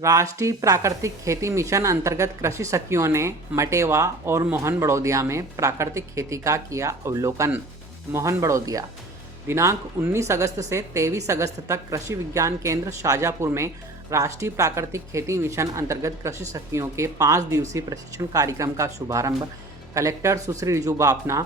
राष्ट्रीय प्राकृतिक खेती मिशन अंतर्गत कृषि सखियों ने मटेवा और मोहन बड़ौदिया में प्राकृतिक खेती का किया अवलोकन। मोहन बड़ौदिया दिनांक 19 अगस्त से 23 अगस्त तक कृषि विज्ञान केंद्र शाजापुर में राष्ट्रीय प्राकृतिक खेती मिशन अंतर्गत कृषि सखियों के 5 दिवसीय प्रशिक्षण कार्यक्रम का शुभारंभ कलेक्टर सुश्री रिजू बाफना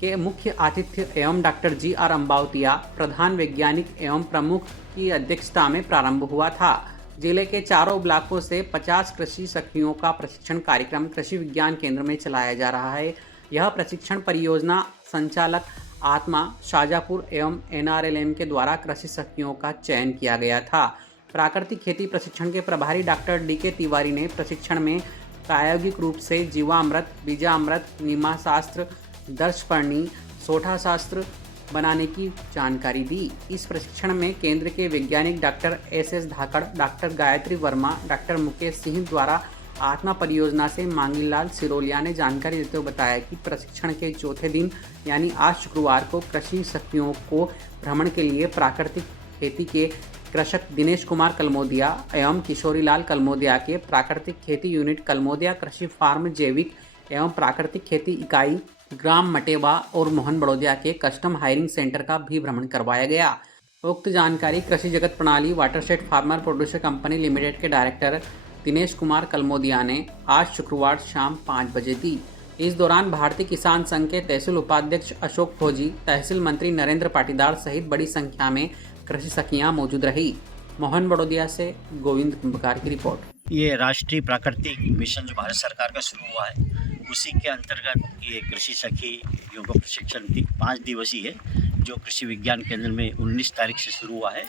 के मुख्य आतिथ्य एवं डॉक्टर जी.आर. अंबावतिया प्रधान वैज्ञानिक एवं प्रमुख की अध्यक्षता में प्रारंभ हुआ था। जिले के चारों ब्लॉकों से 50 कृषि सखियों का प्रशिक्षण कार्यक्रम कृषि विज्ञान केंद्र में चलाया जा रहा है। यह प्रशिक्षण परियोजना संचालक आत्मा शाजापुर एवं NRLM के द्वारा कृषि सखियों का चयन किया गया था। प्राकृतिक खेती प्रशिक्षण के प्रभारी डॉक्टर D.K. तिवारी ने प्रशिक्षण में प्रायोगिक रूप से जीवामृत, बीजामृत, नीमा शास्त्र, दर्शपर्णी, सोठा शास्त्र बनाने की जानकारी दी। इस प्रशिक्षण में केंद्र के वैज्ञानिक डॉक्टर S.S. धाकड़, डॉक्टर गायत्री वर्मा, डॉक्टर मुकेश सिंह द्वारा आत्मा परियोजना से मांगीलाल सिरोलिया ने जानकारी देते हुए बताया कि प्रशिक्षण के चौथे दिन यानी आज शुक्रवार को कृषि सखियों को भ्रमण के लिए प्राकृतिक खेती के कृषक दिनेश कुमार कलमोदिया एवं किशोरीलाल कलमोदिया के प्राकृतिक खेती यूनिट कलमोदिया कृषि फार्म जैविक एवं प्राकृतिक खेती इकाई ग्राम मटेवा और मोहन बड़ौदिया के कस्टम हायरिंग सेंटर का भी भ्रमण करवाया गया। उक्त जानकारी कृषि जगत प्रणाली watershed farmer producer company limited के डायरेक्टर दिनेश कुमार कलमोदिया ने आज शुक्रवार शाम 5 बजे दी। इस दौरान भारतीय किसान संघ के तहसील उपाध्यक्ष अशोक फौजी, तहसील मंत्री नरेंद्र पाटीदार सहित बड़ी संख्या में कृषि सखियां मौजूद रही। मोहन बड़ौदिया से गोविंद कुंभकार की रिपोर्ट। ये राष्ट्रीय प्राकृतिक मिशन जो भारत सरकार का शुरू हुआ है उसी के अंतर्गत ये कृषि सखियों को प्रशिक्षण 5 दिवसीय है जो कृषि विज्ञान केंद्र में 19 तारीख से शुरू हुआ है।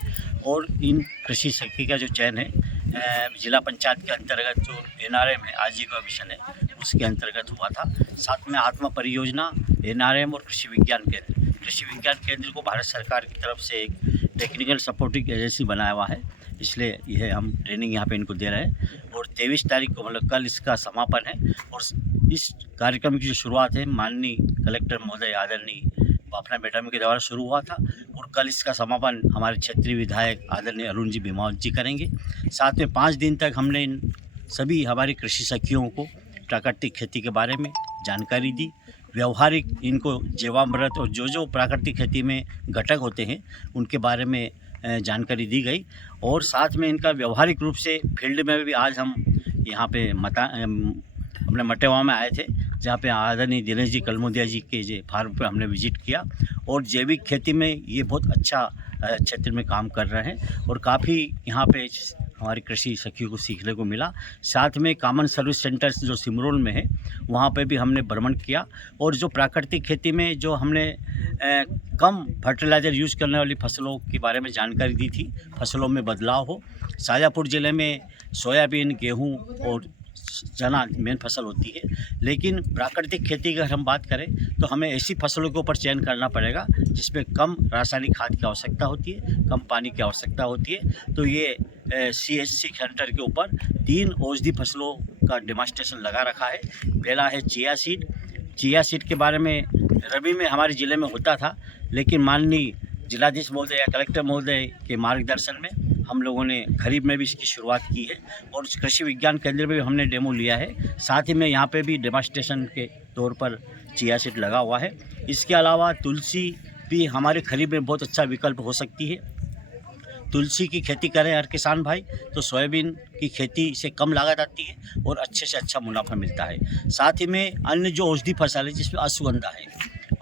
और इन कृषि सखी का जो चयन है जिला पंचायत के अंतर्गत जो NRM है आजीविका मिशन है उसके अंतर्गत हुआ था। साथ में आत्मा परियोजना, NRM और कृषि विज्ञान केंद्र को भारत सरकार की तरफ से एक टेक्निकल सपोर्टिंग एजेंसी बनाया हुआ है, इसलिए यह हम ट्रेनिंग यहाँ पे इनको दे रहे हैं। और 23 तारीख को मतलब कल इसका समापन है। और इस कार्यक्रम की जो शुरुआत है माननीय कलेक्टर महोदय आदरणीय बाफना मैडम के द्वारा शुरू हुआ था और कल इसका समापन हमारे क्षेत्रीय विधायक आदरणीय अरुण जी भीमावत जी करेंगे। साथ में 5 दिन तक हमने इन सभी हमारी कृषि सखियों को प्राकृतिक खेती के बारे में जानकारी दी, व्यवहारिक इनको जीवामृत और जो प्राकृतिक खेती में घटक होते हैं उनके बारे में जानकारी दी गई। और साथ में इनका व्यवहारिक रूप से फील्ड में भी आज हम यहाँ पे अपने मटेवा में आए थे जहाँ पे आदरणीय दिनेश जी कलमोदिया जी के जो फार्म पे हमने विजिट किया। और जैविक खेती में ये बहुत अच्छा क्षेत्र में काम कर रहे हैं और काफ़ी यहाँ पे हमारी कृषि सखियों को सीखने को मिला। साथ में कॉमन सर्विस सेंटर्स जो सिमरोल में है वहाँ पे भी हमने भ्रमण किया और जो प्राकृतिक खेती में जो हमने कम फर्टिलाइज़र यूज़ करने वाली फसलों के बारे में जानकारी दी थी, फसलों में बदलाव हो। शाजापुर ज़िले में सोयाबीन, गेहूँ और चना मेन फसल होती है, लेकिन प्राकृतिक खेती की अगर हम बात करें तो हमें ऐसी फसलों के ऊपर चयन करना पड़ेगा जिसमें कम रासायनिक खाद की आवश्यकता होती है, कम पानी की आवश्यकता होती है। तो ये CHC सेंटर के ऊपर 3 औषधि फसलों का डेमोन्स्ट्रेशन लगा रखा है। पहला है चिया सीड के बारे में रबी में हमारे ज़िले में होता था, लेकिन माननीय जिलाधीश महोदय या कलेक्टर महोदय के मार्गदर्शन में हम लोगों ने खरीफ में भी इसकी शुरुआत की है और कृषि विज्ञान केंद्र में भी हमने डेमो लिया है। साथ ही में यहाँ पे भी डेमोन्स्ट्रेशन के तौर पर चिया सीड लगा हुआ है। इसके अलावा तुलसी भी हमारे खरीफ में बहुत अच्छा विकल्प हो सकती है। तुलसी की खेती करें हर किसान भाई तो सोयाबीन की खेती से कम लागत आती है और अच्छे से अच्छा मुनाफा मिलता है। साथ ही में अन्य जो औषधि फसल है जिसमें अश्वगंधा है,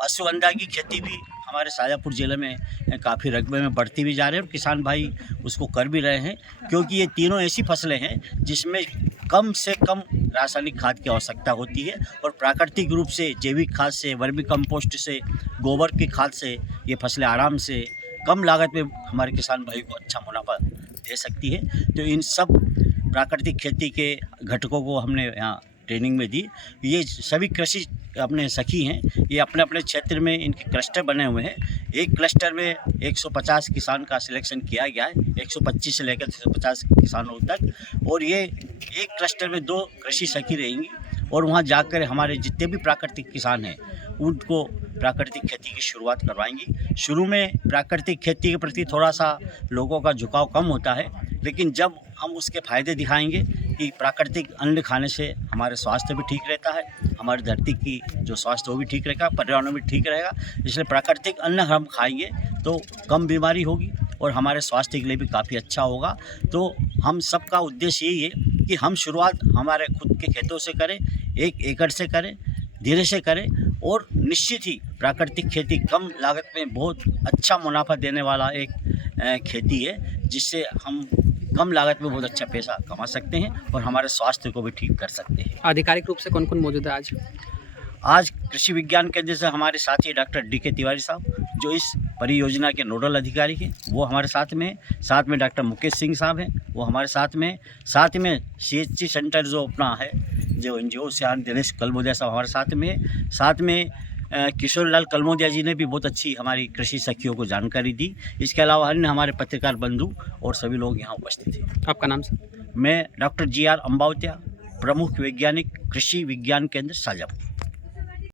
अश्वगंधा की खेती भी हमारे शाजापुर ज़िले में काफ़ी रकबे में बढ़ती भी जा रहे हैं और किसान भाई उसको कर भी रहे हैं, क्योंकि ये तीनों ऐसी फसलें हैं जिसमें कम से कम रासायनिक खाद की आवश्यकता होती है और प्राकृतिक रूप से जैविक खाद से, वर्मी कंपोस्ट से, गोबर की खाद से ये फसलें आराम से कम लागत में हमारे किसान भाई को अच्छा मुनाफा दे सकती है। तो इन सब प्राकृतिक खेती के घटकों को हमने यहाँ ट्रेनिंग में दी। ये सभी कृषि अपने सखी हैं, ये अपने अपने क्षेत्र में इनके क्लस्टर बने हुए हैं। एक क्लस्टर में 150 किसान का सिलेक्शन किया गया है, 125 से लेकर 150 किसानों तक। और ये एक क्लस्टर में 2 कृषि सखी रहेंगी और वहाँ जाकर हमारे जितने भी प्राकृतिक किसान हैं उनको प्राकृतिक खेती की शुरुआत करवाएंगी। शुरू में प्राकृतिक खेती के प्रति थोड़ा सा लोगों का झुकाव कम होता है, लेकिन जब हम उसके फ़ायदे दिखाएंगे कि प्राकृतिक अन्न खाने से हमारे स्वास्थ्य भी ठीक रहता है, हमारी धरती की जो स्वास्थ्य वो भी ठीक रहेगा, पर्यावरण भी ठीक रहेगा। इसलिए प्राकृतिक अन्न हम खाएंगे तो कम बीमारी होगी और हमारे स्वास्थ्य के लिए भी काफ़ी अच्छा होगा। तो हम सबका उद्देश्य यही है कि हम शुरुआत हमारे खुद के खेतों से करें, 1 एकड़ से करें, धीरे से करें और निश्चित ही प्राकृतिक खेती कम लागत में बहुत अच्छा मुनाफा देने वाला एक खेती है, जिससे हम कम लागत में बहुत अच्छा पैसा कमा सकते हैं और हमारे स्वास्थ्य को भी ठीक कर सकते हैं। आधिकारिक रूप से कौन कौन मौजूद है आज? आज कृषि विज्ञान केंद्र से हमारे साथी डॉक्टर डी.के. तिवारी साहब, जो इस परियोजना के नोडल अधिकारी हैं, वो हमारे साथ में हैं। साथ में डॉक्टर मुकेश सिंह साहब हैं, वो हमारे साथ में हैं। साथ में CHC सेंटर जो अपना है, जो NGO से दिनेश कलमोदिया साहब हमारे साथ में हैं। साथ में किशोर लाल कलमोदिया जी ने भी बहुत अच्छी हमारी कृषि सखियों को जानकारी दी। इसके अलावा अन्य हमारे पत्रकार बंधु और सभी लोग यहाँ उपस्थित हैं। आपका नाम सर? मैं डॉक्टर G.R. अम्बावतिया, प्रमुख वैज्ञानिक, कृषि विज्ञान केंद्र शाजापुर।